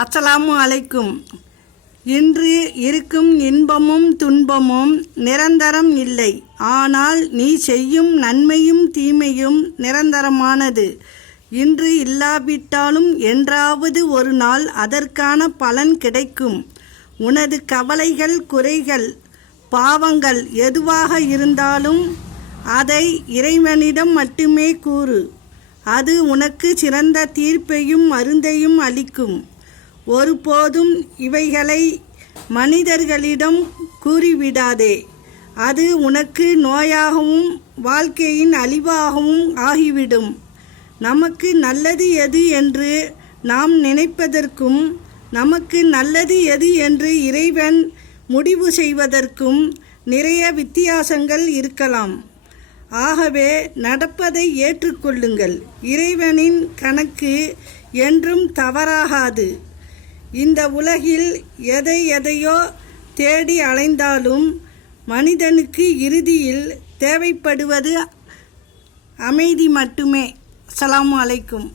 அஸ்ஸலாமு அலைக்கும். இன்று இருக்கும் இன்பமும் துன்பமும் நிரந்தரம் இல்லை. ஆனால் நீ செய்யும் நன்மையும் தீமையும் நிரந்தரமானது. இன்று இல்லாவிட்டாலும் என்றாவது ஒரு நாள் அதற்கான பலன் கிடைக்கும். உனது கவலைகள், குறைகள், பாவங்கள் எதுவாக இருந்தாலும் அதை இறைவனிடம் மட்டுமே கூறு. அது உனக்கு சிறந்த தீர்ப்பையும் மருந்தையும் அளிக்கும். ஒருபோதும் இவைகளை மனிதர்களிடம் கூறிவிடாதே. அது உனக்கு நோயாகவும் வாழ்க்கையின் அழிவாகவும் ஆகிவிடும். நமக்கு நல்லது எது என்று நாம் நினைப்பதற்கும் நமக்கு நல்லது எது என்று இறைவன் முடிவு செய்வதற்கும் நிறைய வித்தியாசங்கள் இருக்கலாம். ஆகவே நடப்பதை ஏற்றுக்கொள்ளுங்கள். இறைவனின் கணக்கு என்றும் தவறாகாது. இந்த உலகில் எதையோ தேடி அலைந்தாலும் மனிதனுக்கு இறுதியில் தேவைப்படுவது அமைதி மட்டுமே. அஸ்ஸலாமு அலைக்கும்.